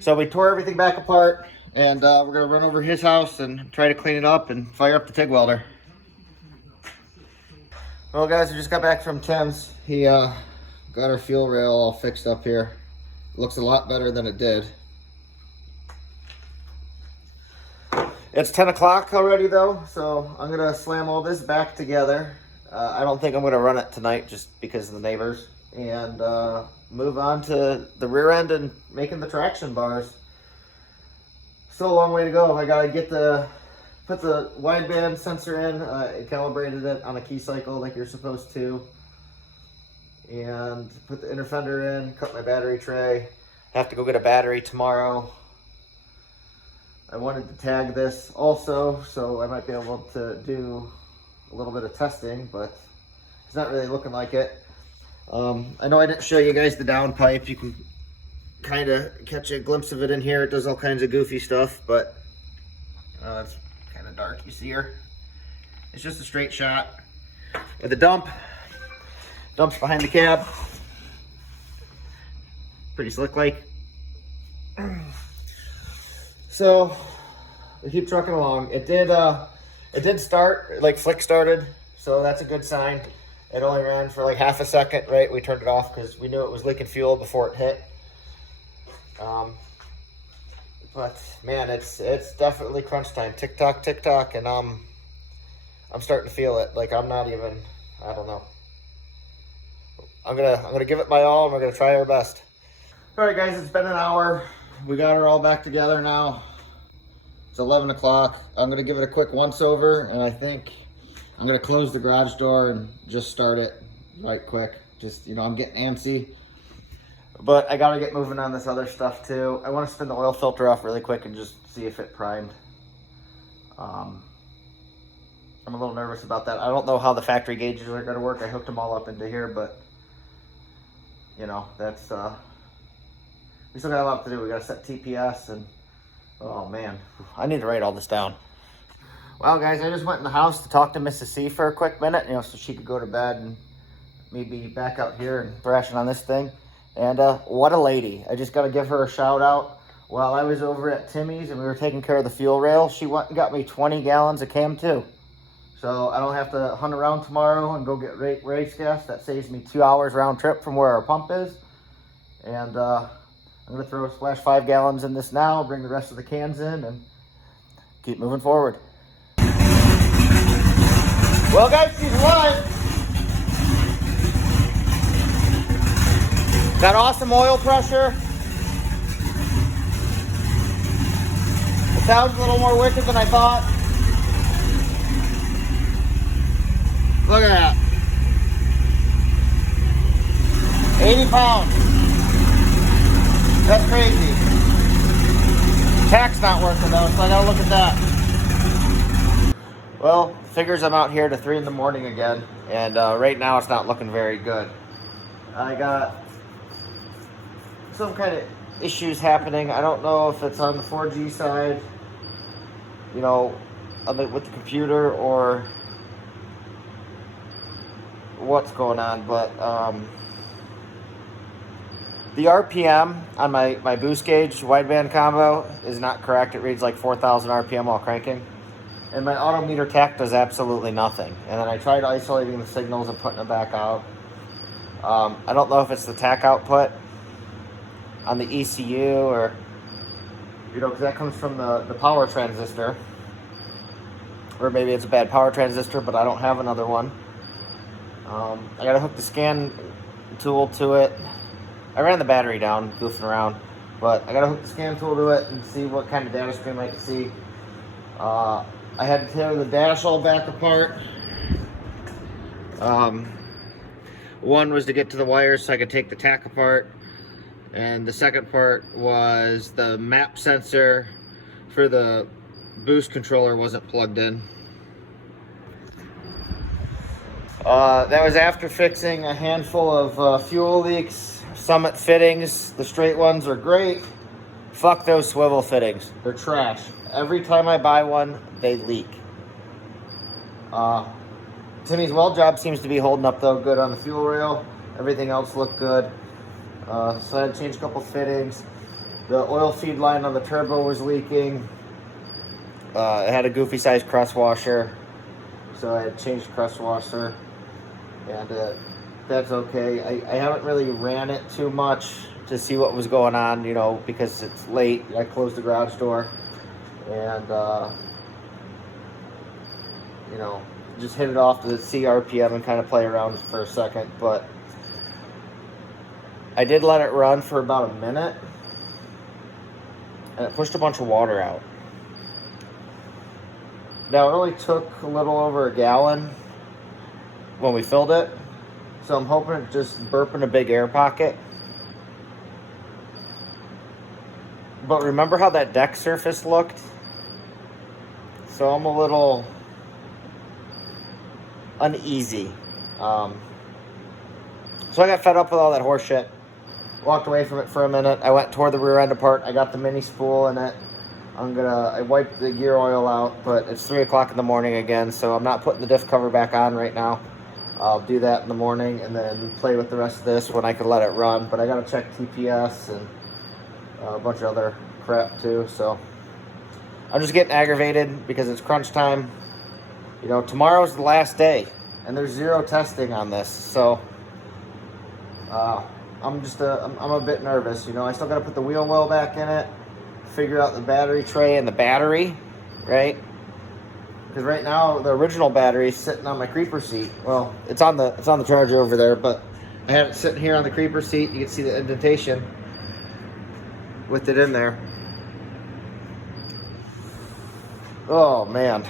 So we tore everything back apart, and we're going to run over his house and try to clean it up and fire up the TIG welder. Well, guys, we just got back from Tim's. He got our fuel rail all fixed up here. Looks a lot better than it did. It's 10 o'clock already, though, so I'm going to slam all this back together. I don't think I'm going to run it tonight just because of the neighbors. And move on to the rear end and making the traction bars. Still a long way to go. I got to put the wideband sensor in. I calibrated it on a key cycle like you're supposed to. And put the inner fender in, cut my battery tray. Have to go get a battery tomorrow. I wanted to tag this also, so I might be able to do a little bit of testing, but it's not really looking like it. I know I didn't show you guys the downpipe. You can kind of catch a glimpse of it in here. It does all kinds of goofy stuff, but it's kind of dark. You see her? It's just a straight shot with a dump. Dump's behind the cab. Pretty slick like. So we keep trucking along. It did start, like flick started, so that's a good sign. It only ran for like half a second, right? We turned it off because we knew it was leaking fuel before it hit. But man, it's definitely crunch time. Tick tock, and I'm starting to feel it. Like I'm not even, I don't know. I'm gonna give it my all, and we're gonna try our best. All right, guys, it's been an hour. We got her all back together now. It's 11 o'clock. I'm gonna give it a quick once over, and I think I'm gonna close the garage door and just start it right quick. Just, I'm getting antsy. But I gotta get moving on this other stuff too. I wanna spin the oil filter off really quick and just see if it primed. I'm a little nervous about that. I don't know how the factory gauges are gonna work. I hooked them all up into here, but that's, we still got a lot to do. We gotta set TPS and, oh man, I need to write all this down. Well guys, I just went in the house to talk to Mrs. C for a quick minute, so she could go to bed and maybe back out here and thrashing on this thing. And what a lady. I just gotta give her a shout out. While I was over at Timmy's and we were taking care of the fuel rail, she went and got me 20 gallons of Cam 2. So I don't have to hunt around tomorrow and go get race gas. That saves me 2 hours round trip from where our pump is. And I'm gonna throw a splash 5 gallons in this now, bring the rest of the cans in, and keep moving forward. Well guys, she's live. Got awesome oil pressure. It sounds a little more wicked than I thought. Look at that. 80 pounds. That's crazy. Tack's not working though, so I gotta look at that. Well, figures I'm out here to 3 in the morning again, and right now it's not looking very good. I got some kind of issues happening. I don't know if it's on the 4G side, with the computer, or what's going on, but the RPM on my boost gauge wideband combo is not correct. It reads like 4,000 RPM while cranking. And my autometer tack does absolutely nothing. And then I tried isolating the signals and putting it back out. I don't know if it's the tack output on the ECU or, because that comes from the power transistor. Or maybe it's a bad power transistor, but I don't have another one. I gotta hook the scan tool to it. I ran the battery down, goofing around, but I gotta hook the scan tool to it and see what kind of data stream I can see. I had to tear the dash all back apart. One was to get to the wires so I could take the tack apart, and the second part was the map sensor for the boost controller wasn't plugged in. That was after fixing a handful of fuel leaks. Summit fittings, the straight ones are great. Fuck those swivel fittings. They're trash. Every time I buy one, they leak. Timmy's weld job seems to be holding up though good on the fuel rail. Everything else looked good. So I had to change a couple fittings. The oil feed line on the turbo was leaking. It had a goofy sized crust washer, so I had to change the crust washer. And that's okay. I haven't really ran it too much to see what was going on, because it's late. I closed the garage door and, just hit it off to see RPM and kind of play around for a second. But I did let it run for about a minute and it pushed a bunch of water out. Now it only took a little over a gallon when we filled it. So I'm hoping it just burping a big air pocket. But remember how that deck surface looked? So I'm a little uneasy. So I got fed up with all that horse shit. Walked away from it for a minute. I went toward the rear end apart. I got the mini spool in it. I wiped the gear oil out, but it's 3 o'clock in the morning again, so I'm not putting the diff cover back on right now. I'll do that in the morning and then play with the rest of this when I can let it run. But I gotta check TPS and a bunch of other crap too. So I'm just getting aggravated because it's crunch time. Tomorrow's the last day and there's 0 testing on this. So I'm a bit nervous. I still gotta put the wheel well back in it, figure out the battery tray and the battery, right? Because right now the original battery is sitting on my creeper seat. Well, it's on the charger over there, but I have it sitting here on the creeper seat. You can see the indentation with it in there. Oh man,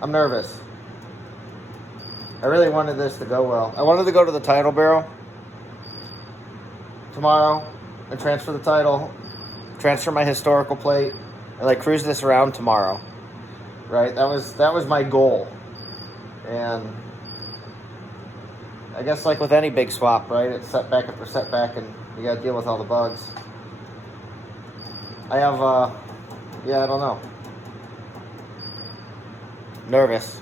I'm nervous. I really wanted this to go well. I wanted to go to the title barrel tomorrow and transfer the title, transfer my historical plate, and like cruise this around tomorrow. Right? That was my goal. And I guess like with any big swap, right? It's setback after setback, and you gotta deal with all the bugs. I have, yeah, I don't know. Nervous.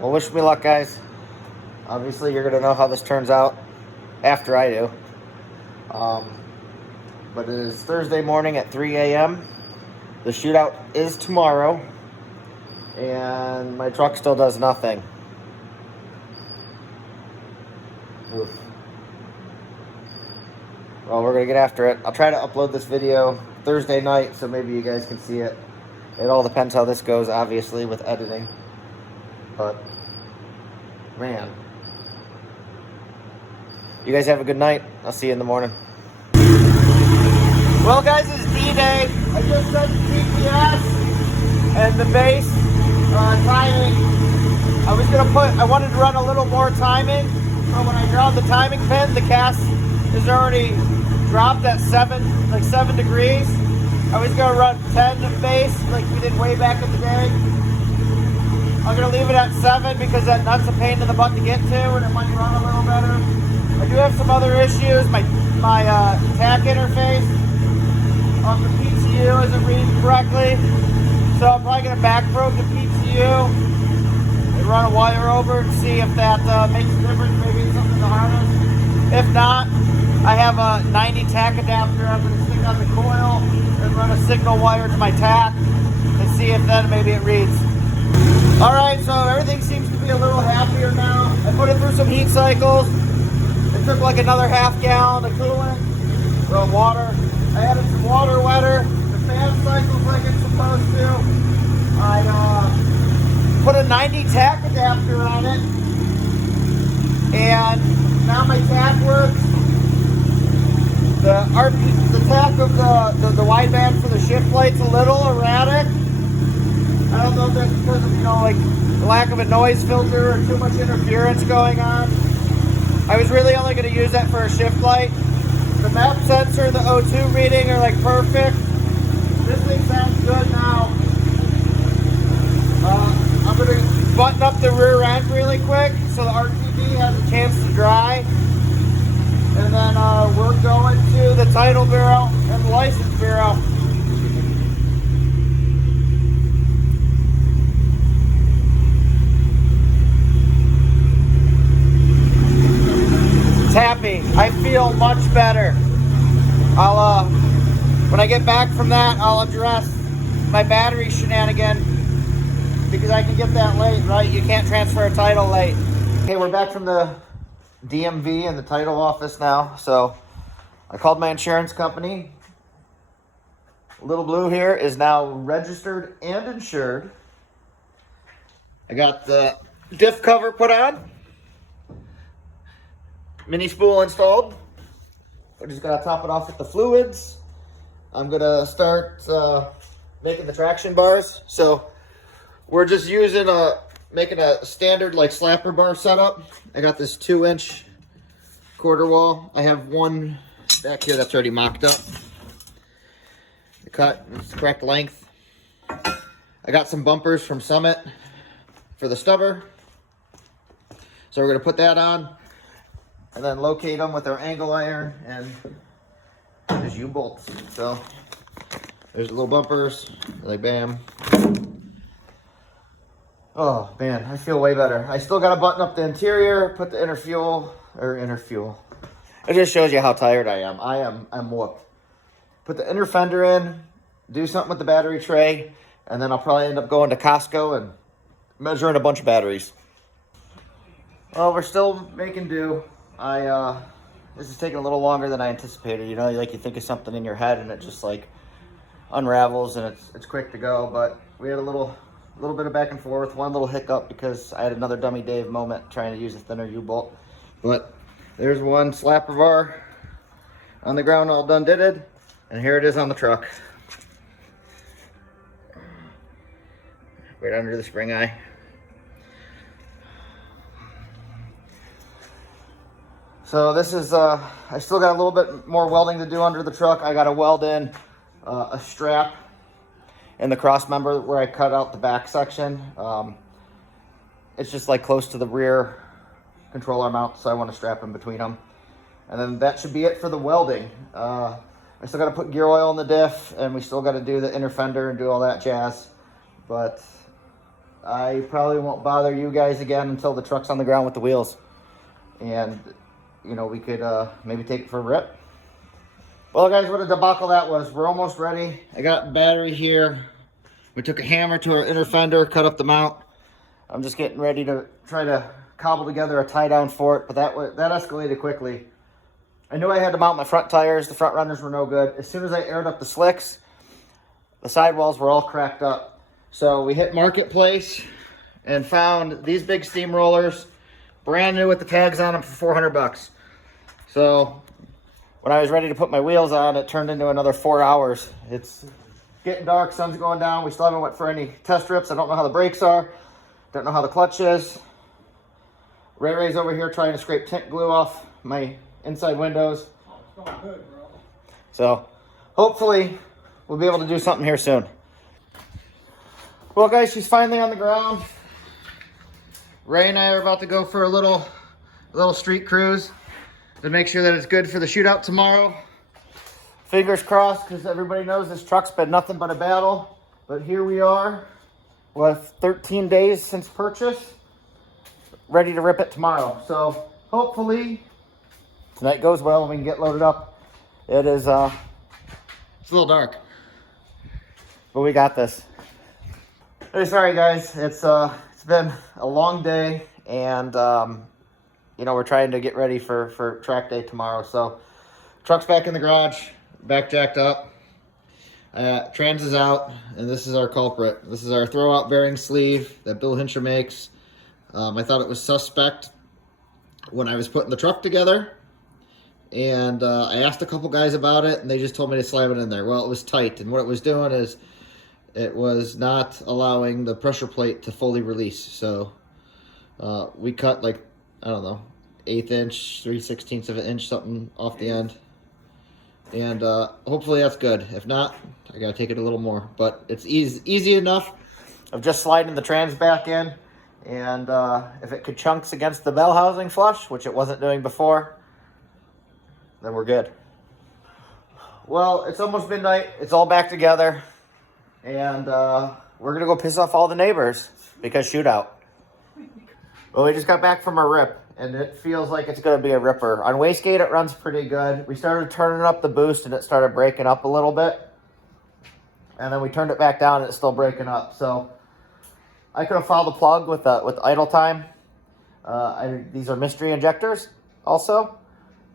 Well, wish me luck, guys. Obviously, you're gonna know how this turns out after I do. But it is Thursday morning at 3 a.m. The shootout is tomorrow, and my truck still does nothing. Oof. Well, we're gonna get after it. I'll try to upload this video Thursday night so maybe you guys can see it. It all depends how this goes, obviously, with editing. But, man. You guys have a good night. I'll see you in the morning. Well, guys, it's D-Day. I just set the GPS and the base timing. I wanted to run a little more timing, but when I dropped the timing pin, the cast is already dropped at 7 degrees. I was gonna run 10 base like we did way back in the day. I'm gonna leave it at 7 because that nut's a pain in the butt to get to, and it might run a little better. I do have some other issues. My tack interface on the PTU isn't reading correctly, so I'm probably gonna back probe the PTU and run a wire over and see if that makes a difference. Maybe it's something to harness. If not, I have a 90 tack adapter I'm gonna stick on the coil and run a signal wire to my tack and see if then maybe it reads. All right, so everything seems to be a little happier now. I put it through some heat cycles. It took like another half gallon of coolant, or water. I added some water wetter. The fan cycles like it's supposed to. I put a 90 tack adapter on it, and now my tack works. The tack of the wideband for the shift plate's a little erratic. I don't know if that's because of, like the lack of a noise filter or too much interference going on. I was really only going to use that for a shift light. The map sensor and the O2 reading are like perfect. This thing sounds good now. I'm going to button up the rear end really quick so the RTD has a chance to dry. And then we're going to the title bureau and the license bureau. Happy. I feel much better. I'll when I get back from that, I'll address my battery shenanigan because I can get that late, right? You can't transfer a title late. Okay, we're back from the DMV and the title office now. So I called my insurance company. Little Blue here is now registered and insured. I got the diff cover put on. Mini spool installed. We're just gonna top it off with the fluids. I'm gonna start making the traction bars. So we're just using making a standard like slapper bar setup. I got this 2-inch quarter wall. I have one back here that's already mocked up. The cut, it's the correct length. I got some bumpers from Summit for the stubber. So we're gonna put that on. And then locate them with our angle iron and there's U-bolts. So there's the little bumpers, like bam. Oh man, I feel way better. I still gotta button up the interior, put the inner fuel. It just shows you how tired I am. I'm whooped. Put the inner fender in, do something with the battery tray, and then I'll probably end up going to Costco and measuring a bunch of batteries. Well, we're still making do. This is taking a little longer than I anticipated. You know, like you think of something in your head and it just like unravels and it's quick to go. But we had a little bit of back and forth, one little hiccup because I had another dummy Dave moment trying to use a thinner U-bolt. But there's one slapper bar on the ground all done ditted. And here it is on the truck. Right under the spring eye. So this is, I still got a little bit more welding to do under the truck. I got to weld in a strap in the cross member where I cut out the back section. It's just like close to the rear controller mount, so I want to strap in between them. And then that should be it for the welding. I still got to put gear oil in the diff, and we still got to do the inner fender and do all that jazz. But I probably won't bother you guys again until the truck's on the ground with the wheels. And, you know, we could maybe take it for a rip. Well, guys, what a debacle that was. We're almost ready. I got battery here. We took a hammer to our inner fender, cut up the mount. I'm just getting ready to try to cobble together a tie down for it, but that escalated quickly. I knew I had to mount my front tires. The front runners were no good. As soon as I aired up the slicks, the sidewalls were all cracked up. So we hit Marketplace and found these big steamrollers, brand new with the tags on them, for 400 bucks. So when I was ready to put my wheels on, it turned into another 4 hours. It's getting dark, sun's going down. We still haven't went for any test rips. I don't know how the brakes are. Don't know how the clutch is. Ray's over here trying to scrape tint glue off my inside windows. Oh, it's going good, bro. So hopefully we'll be able to do something here soon. Well, guys, she's finally on the ground. Ray and I are about to go for a little street cruise to make sure that it's good for the shootout tomorrow. Fingers crossed, because everybody knows this truck's been nothing but a battle. But here we are with 13 days since purchase, ready to rip it tomorrow. So hopefully tonight goes well and we can get loaded up. It is, it's a little dark, but we got this. Hey, sorry guys, it's been a long day, and you know, we're trying to get ready for track day tomorrow. So truck's back in the garage, back jacked up. Trans is out, and this is our culprit. This is our throwout bearing sleeve that Bill Hinscher makes. I thought it was suspect when I was putting the truck together, and I asked a couple guys about it, and they just told me to slam it in there. Well, it was tight, and what it was doing is it was not allowing the pressure plate to fully release. So we cut, like, I don't know, 1/8 inch, 3/16 of an inch, something off the end. And hopefully that's good. If not, I gotta take it a little more. But it's easy enough of just sliding the trans back in. And if it could chunks against the bell housing flush, which it wasn't doing before, then we're good. Well, it's almost midnight. It's all back together. And we're gonna go piss off all the neighbors because shootout. Well, we just got back from a rip, and it feels like it's going to be a ripper. On wastegate, it runs pretty good. We started turning up the boost, and it started breaking up a little bit. And then we turned it back down, and it's still breaking up. So I could have fouled the plug with idle time. These are mystery injectors also.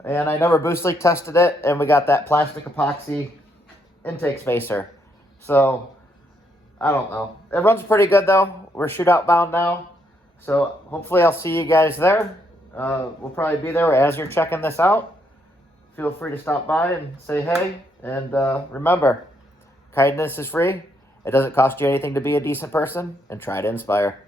And I never boost leak tested it, and we got that plastic epoxy intake spacer. So I don't know. It runs pretty good, though. We're shootout bound now. So hopefully I'll see you guys there. We'll probably be there as you're checking this out. Feel free to stop by and say hey. And remember, kindness is free. It doesn't cost you anything to be a decent person. And try to inspire.